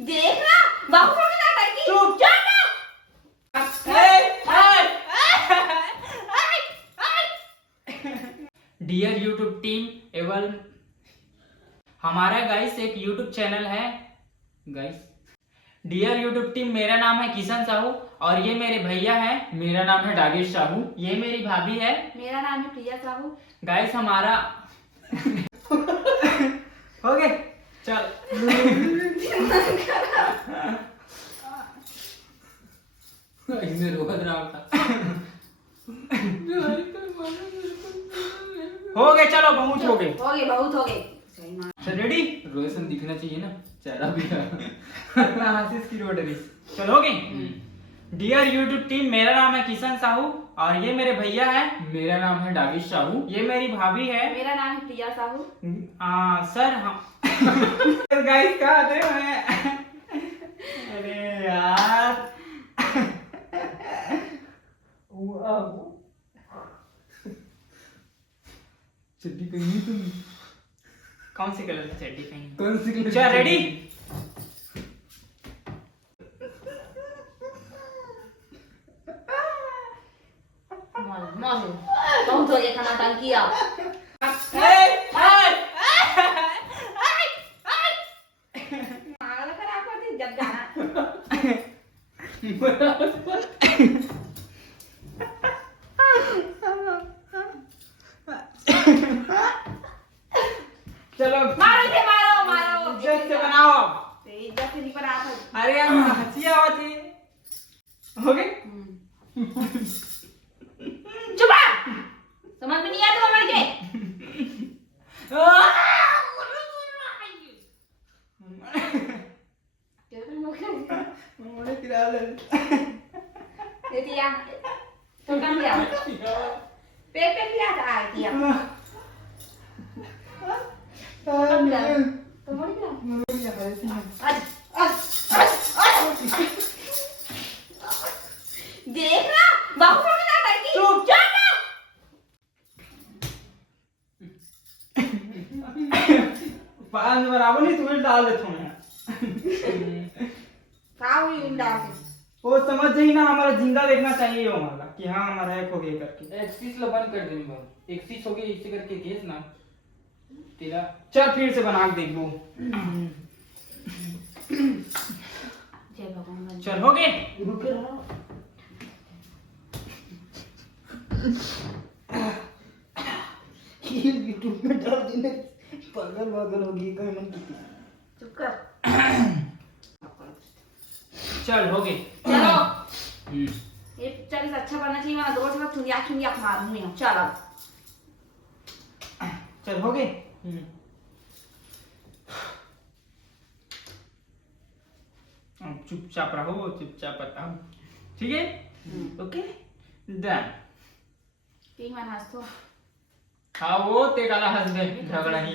देखना बाबू को ना करके चुप डियर यूट्यूब टीम एवं हमारा गाइस एक यूट्यूब चैनल है गाइस। डियर यूट्यूब टीम, मेरा नाम है किशन साहू और ये मेरे भैया है। मेरा नाम है डागेश साहू। ये मेरी भाभी है। मेरा नाम है प्रिया साहू। गाइस हमारा हो गए चल हो गए, चलो बहुत हो गए। बहुत हो गए। रेडी? रोशन दिखना चाहिए ना, चेहरा भी अपना आशीष की रोड है। चलो हो गए। डियर यूट्यूब टीम, मेरा नाम है किशन साहू और ये मेरे भैया है। मेरा नाम है डागिश साहू। ये मेरी भाभी है। मेरा नाम है प्रिया साहू। सर हम गाइस कहाँ थे मैं? अरे यार चड्डी पहनी तुम? कौन सी कलर की चड्डी पहनी? कौन सी कलर? चल रेडी? बहुत हो गया खाना टांग किया। जब जाना चलो मारो इसे, मारो इज्जत से बनाओ। इज्जत से नहीं बना था। अरे यार हंसी आवाज थी। हो गए? चुप समझ में नहीं आया तुम्हारे के? मोड़े किरा ले दे दिया तो काम दिया पेट पे दिया था आ दिया तो मोड़ी दिया देखना बाबू को ना करके चुप पांच बराबर नहीं तुम्हें डाल देता हूँ। वो समझ जाइए ना, हमारा जिंदा देखना चाहिए वो हमारा कि हाँ हमारा हैक हो गया करके। एक्सिस लो बंद कर देंगे बाबू। एक्सिस हो गया इससे करके केस ना तेरा। चल फिर से बना के देख लो। चल हो गए। रुके रहो। यूट्यूब में डाल देने पागल पागल होगी कहीं मन की। चुप कर। चल हो गए। चलो ये पिक्चर अच्छा बनना चाहिए, वरना दो बार चुनिया मारूंगी हम। चलो चल हो गए। चुपचाप रहो, चुपचाप बताओ, ठीक है? Okay done. तीन बार हंस तो हाँ वो ते काला हंस दे झगड़ा ही।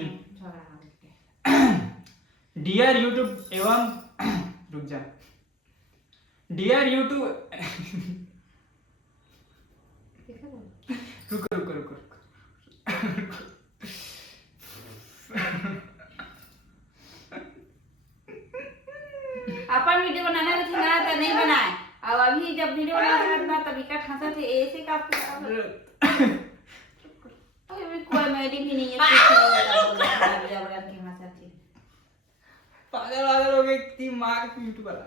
डियर यूट्यूब एवं रुक जा। डियर यूट्यूब रुको रुको रुको अपन वीडियो बनाने में सिखाया था, नहीं बनाए। अब अभी जब वीडियो बनाना तभी का हंसा थे ऐसे का कोई मेरी भी नहीं है पागल पागल हो गए इतनी मार पीट वाला।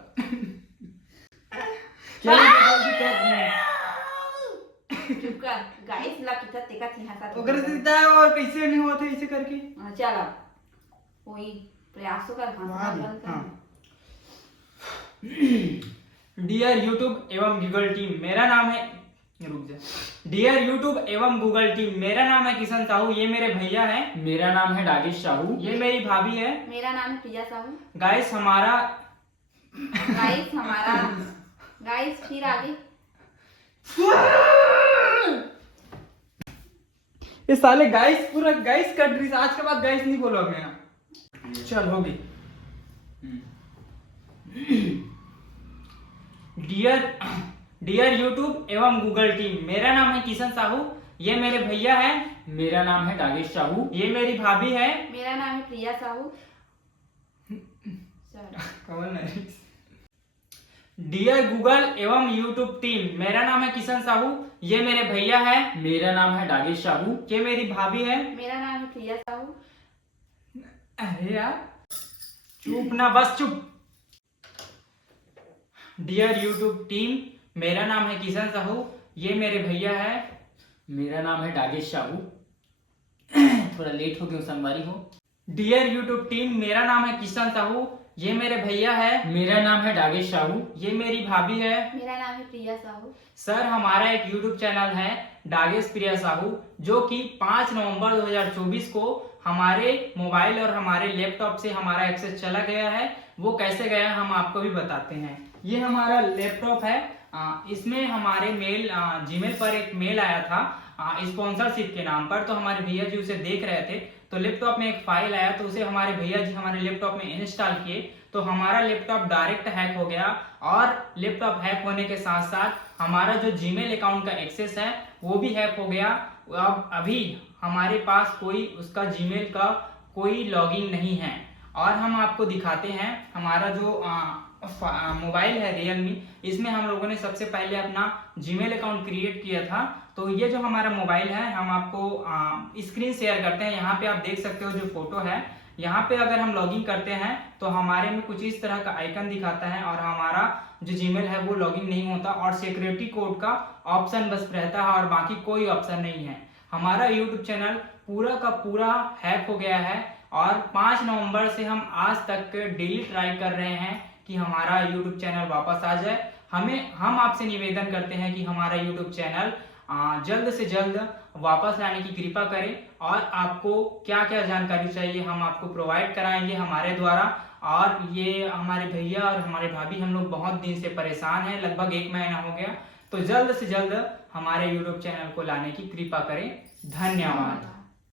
चुप कर गाइस ला कितना तेका थी हंसा तो ओकर सीधा और कैसे नहीं हुआ था इसे करके। चल कोई प्रयासों कर हंसना बंद कर। डियर यूट्यूब एवं गूगल टीम, मेरा नाम है रुक जा। डियर यूट्यूब एवं गूगल टीम, मेरा नाम है किशन साहू। ये मेरे भैया है। मेरा नाम है डागिश साहू। ये मेरी भाभी है। मेरा नाम है प्रिया साहू। गाइस हमारा गाइस फिर आगे ये साले गाइस पूरा गाइस कट रही। आज के बाद गाइस नहीं बोलो मैं। चल हो गई। डियर यूट्यूब एवं गूगल टीम, मेरा नाम है किशन साहू। ये मेरे भैया है। मेरा नाम है डागेश साहू। ये मेरी भाभी है। मेरा नाम है प्रिया साहू। कमल नरेश। डियर गूगल एवं यूट्यूब टीम, मेरा नाम है किशन साहू। ये मेरे भैया है। मेरा नाम है डागेश साहू। ये मेरी भाभी है। मेरा नाम है प्रिया साहू। अरे यार चुप ना, बस चुप। डियर यूट्यूब टीम, मेरा नाम है किशन साहू। ये मेरे भैया है। मेरा नाम है डागेश साहू। थोड़ा लेट हो गया, संगवारी हो। डियर यूट्यूब टीम, मेरा नाम है किशन साहू। ये मेरे भैया है। मेरा नाम है डागेश साहू। ये मेरी भाभी है। मेरा नाम है प्रिया साहू। सर, हमारा एक यूट्यूब चैनल है डागेश प्रिया साहू, जो कि 5 नवंबर 2024 को हमारे मोबाइल और हमारे लैपटॉप से हमारा एक्सेस चला गया है। वो कैसे गया हम आपको भी बताते हैं। ये हमारा लैपटॉप है। इसमें हमारे मेल जीमेल पर एक मेल आया था स्पॉन्सरशिप के नाम पर। तो हमारे भैया जी उसे देख रहे थे, तो लैपटॉप में एक फाइल आया, तो उसे हमारे भैया जी हमारे लैपटॉप में इंस्टॉल किए। तो हमारा लैपटॉप डायरेक्ट हैक हो गया, और लैपटॉप हैक होने के साथ साथ हमारा जो जीमेल अकाउंट का एक्सेस है वो भी हैक हो गया। अब अभी हमारे पास कोई उसका जीमेल का कोई लॉगिन नहीं है। और हम आपको दिखाते हैं हमारा जो मोबाइल है रियलमी, इसमें हम लोगों ने सबसे पहले अपना जीमेल अकाउंट क्रिएट किया था। तो ये जो हमारा मोबाइल है, हम आपको स्क्रीन शेयर करते हैं। यहाँ पे आप देख सकते हो जो फोटो है, यहाँ पे अगर हम लॉगिन करते हैं तो हमारे में कुछ इस तरह का आइकन दिखाता है, और हमारा जो जीमेल है वो लॉगिन नहीं होता, और सिक्योरिटी कोड का ऑप्शन बस रहता है, और बाकी कोई ऑप्शन नहीं है। हमारा यूट्यूब चैनल पूरा का पूरा हैक हो गया है, और 5 नवंबर से हम आज तक डेली ट्राई कर रहे हैं कि हमारा यूट्यूब चैनल वापस आ जाए। हम आपसे निवेदन करते हैं कि हमारा यूट्यूब चैनल जल्द से जल्द वापस लाने की कृपा करें, और आपको क्या क्या जानकारी चाहिए हम आपको प्रोवाइड कराएंगे हमारे द्वारा। और ये हमारे भैया और हमारे भाभी, हम लोग बहुत दिन से परेशान हैं, लगभग 1 महीना हो गया। तो जल्द से जल्द हमारे यूट्यूब चैनल को लाने की कृपा करें। धन्यवाद।